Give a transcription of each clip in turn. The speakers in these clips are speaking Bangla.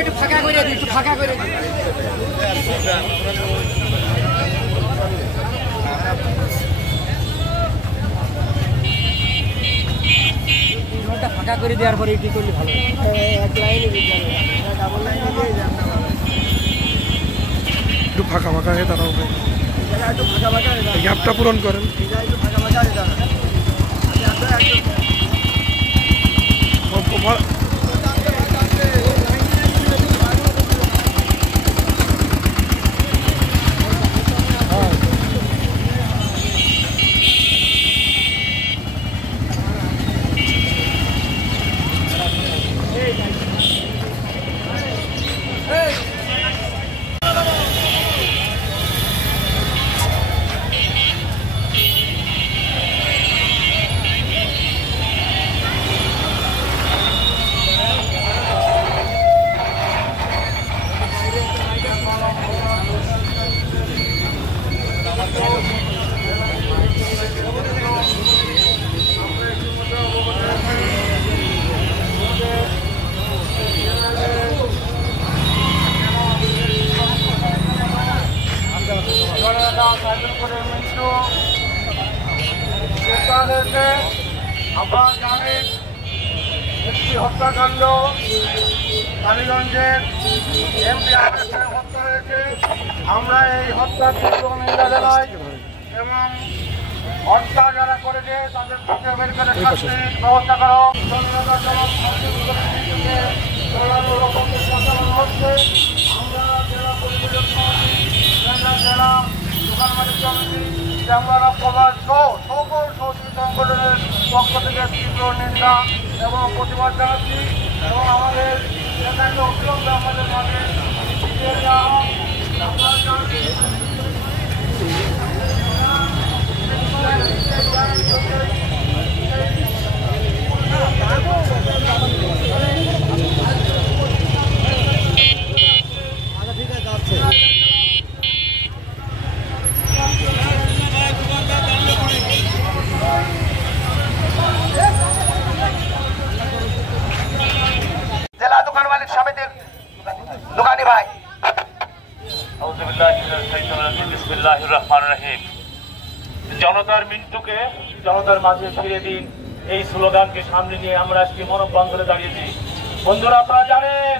একটু ফাঁকা করে দিই, একটু ফাঁকা করে দিই। ফাঁকা করে দেওয়ার পরে কি করলে ভালো? এক লাইনে ডাবল লাইনে একটু ফাঁকা ফাঁকা হয়ে দাঁড়াও, গ্যাপটা পূরণ করেন। আপনারা জানেন একটি হত্যাকাণ্ড কালীগঞ্জের এমপি হত্যা হয়েছে। আমরা এই হত্যার তীব্র নিন্দা জানাই এবং হত্যা যারা করেছে তাদের থেকে বের করে শাস্তির ব্যবস্থা করো। আমরা জেলা পরিষদের জেলা দোকান মালিক সমিতি চামড়া প্রবাস সহ সকল সহযোগী সংগঠনের পক্ষ থেকে তীব্র নিন্দা এবং প্রতিবাদ জানাচ্ছি এবং আমাদের অবিলম্বে আমাদের মাঝে জেলা দোকান মালিক সমিতির দোকানি ভাই। বিসমিল্লাহির রহমানির রহিম। জনতার মিন্টুকে জনতার মাঝে ফিরে দিন, এই স্লোগানকে সামনে নিয়ে আমরা আজকে মানববন্ধনে দাঁড়িয়েছি। বন্ধুরা, আপনারা জানেন,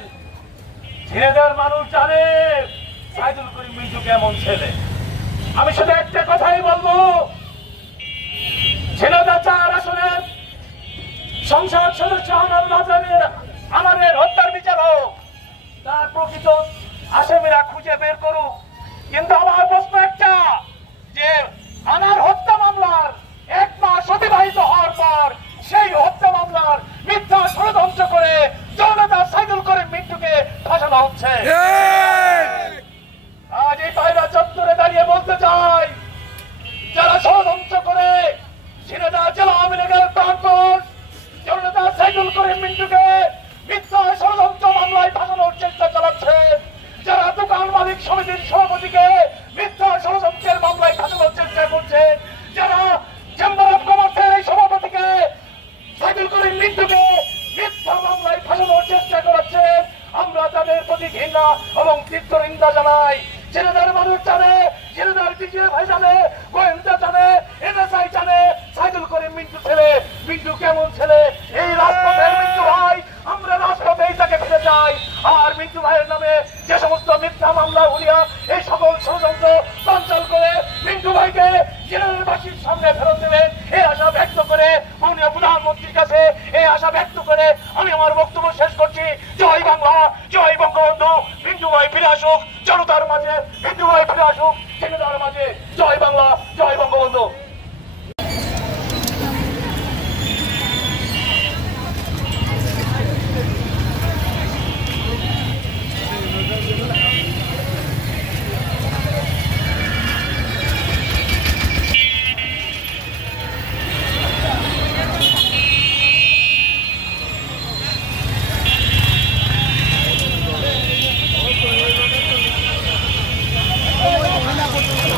ঝিনাইদহের মানুষ জানে সাইদুল করিম মিন্টু কেমন ছেলে। আমি শুধু একটা কথাই বলবো, ঝিনাইদহ ৪ আসনের সংসদ সদস্য আমাদের হত্যার বিচার হোক, তার প্রকৃত আসামিরা খুঁজে বের করুক। কিন্তু আমার প্রশ্ন একটা, যে আমার হত্যা মামলার 1 মাস অতিবাহিত হওয়ার পর সেই হত্যা মামলার মিথ্যা ষড়যন্ত্র করে জনতা সাইদুল করিম মিন্টুকে ফাঁসানো হচ্ছে। আজ এই পায়রা চত্বরে দাঁড়িয়ে বলতে চাই, যারা ষড়যন্ত্র করে ঝিনাইদহ জেলা আওয়ামী লীগের প্রাণপুরুষ জনতা সাইদুল করিম মিন্টুকে মিথ্যা ষড়যন্ত্র মামলায় ফাঁসানোর চেষ্টা চালাচ্ছে, যারা দোকান মালিক সমিতির সভাপতিকে মিথ্যা ষড়যন্ত্রের মামলায় ফাঁসানোর চেষ্টা করছে, যারা চেম্বার অফ কমার্সের এই সভাপতিকে সাইদুল করিম মিন্টুকে মিথ্যা মামলায় ফাঁসানোর চেষ্টা করাচ্ছে, আমরা তাদের প্রতি ঘৃণা এবং তীব্র নিন্দা জানাই। ঝিনাইদহের মানুষ জানে, ঝিনাইদহের ডিজিএফ ভাই জানে, গোয়েন্দা জানে, এনএসআই জানে সাইদুল করিম মিন্টু ছেলে, মিন্টু কেমন ছেলে। এই রাজপথের মিন্টু ভাই, আমরা রাজপথেই তাকে ফিরে চাই। আর মিন্টু ভাইয়ের নামে যে সমস্ত মিথ্যা মামলা উলিয়া এই সকল ষড়যন্ত্র সঞ্চাল করে মিন্টু ভাইকে ঝিনাইদহবাসীর সামনে ফেরত দেবেন এই আশা ব্যক্ত করে, মাননীয় প্রধানমন্ত্রীর কাছে এই আশা ব্যক্ত করে আমি আমার বক্তব্য শেষ করছি। জয় বাংলা, জয় বঙ্গবন্ধু। মিন্টু ভাই ফিরে আসুক জনতার মাঝে, মিন্টু ভাই ফিরে আসুক ঝিনাইদহের মাঝে। জয় বাংলা, জয় বঙ্গবন্ধু।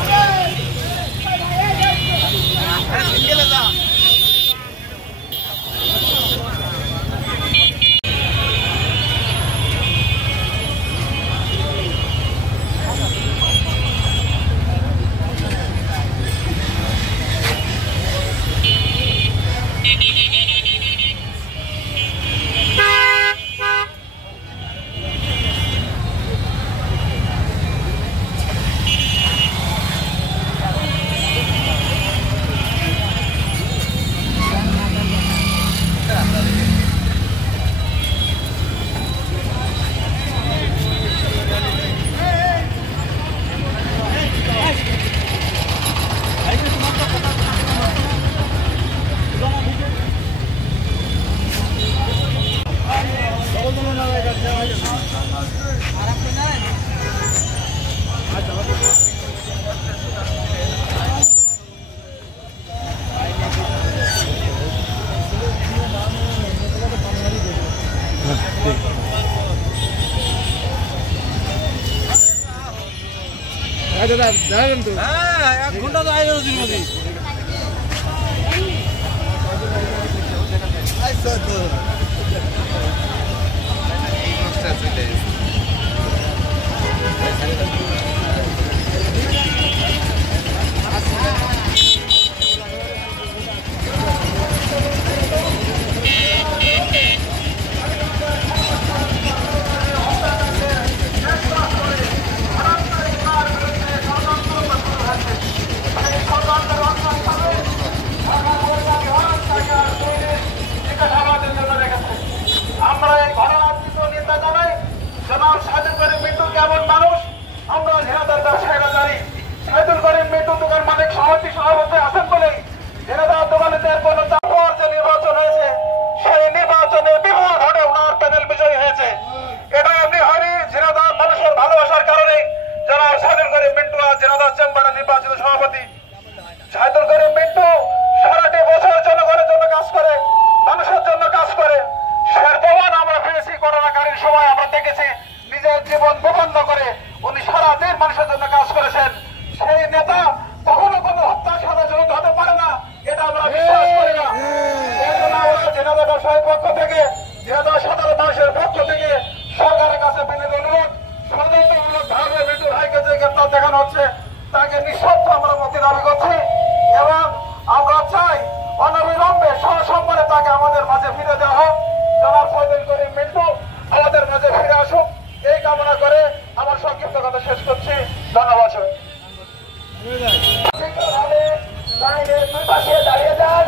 দিই। দাদা দাঁড়াবেন তো হ্যাঁ 1 ঘন্টা তো আইলো নদীর মধ্যে আমরা এই ঘটনার তীব্র নিন্দা জানাই। জনাব সাইদুল করিম মিন্টু কেমন মানুষ আমরা ঝিনাইদহের ব্যবসায়ীরা জানি। সাইদুল করিম মিন্টু দোকান মালিক সমিতি সভাপতি আছেন বলেই ঝিনাইদহের দোকানিদের কোনো চাপর যে নির্বাচন হয়েছে সেই নির্বাচনে বিপুল ভোটে ওনার প্যানেল বিজয়ী হয়েছে। এটা এমনি হয়নি, ঝিনাইদহের মানুষের ভালোবাসার কারণে জনাব সাইদুল করিম মিন্টু আজ ঝিনাইদহ চেম্বারের নির্বাচিত সভাপতি। সাইদুল করিম মিন্টু সারাটি বছর জনগণের জন্য কাজ করে, মানুষের জন্য কাজ করে। সের প্রমাণ আমরা পেয়েছি করোনাকালীন সময় আমরা দেখেছি নিজের জীবন বিপন্ন করে উনি সারাদিন মানুষের জন্য কাজ করেছেন। সেই নেতা কখনো কোনো হত্যার সাথে জড়িত হতে পারে না, এটা আমরা বিশ্বাস করি না। এই জন্য আমরা ঝিনাইদহ ব্যবসায়ীর পক্ষ থেকে, ঝিনাইদহ সাধারণ মানুষের পক্ষ থেকে সরকারের কাছে বিনীত অনুরোধ, ষড়যন্ত্রমূলক ভাবে মিন্টু ভাইকে যে গ্রেপ্তার দেখানো হচ্ছে তাকে নিঃশর্ত আমরা মুক্তি দাবি করছি এবং আমরা চাই অনবিলম্বে সসম্মানে তাকে আমাদের মাঝে ফিরে দেওয়া হোক। জনাব সাইদুল করিম মিন্টু আমাদের মাঝে ফিরে আসুক এই কামনা করে আমার সংক্ষিপ্ত কথা শেষ করছি। ধন্যবাদ। লাইনের দুই পাশে দাঁড়িয়ে যান।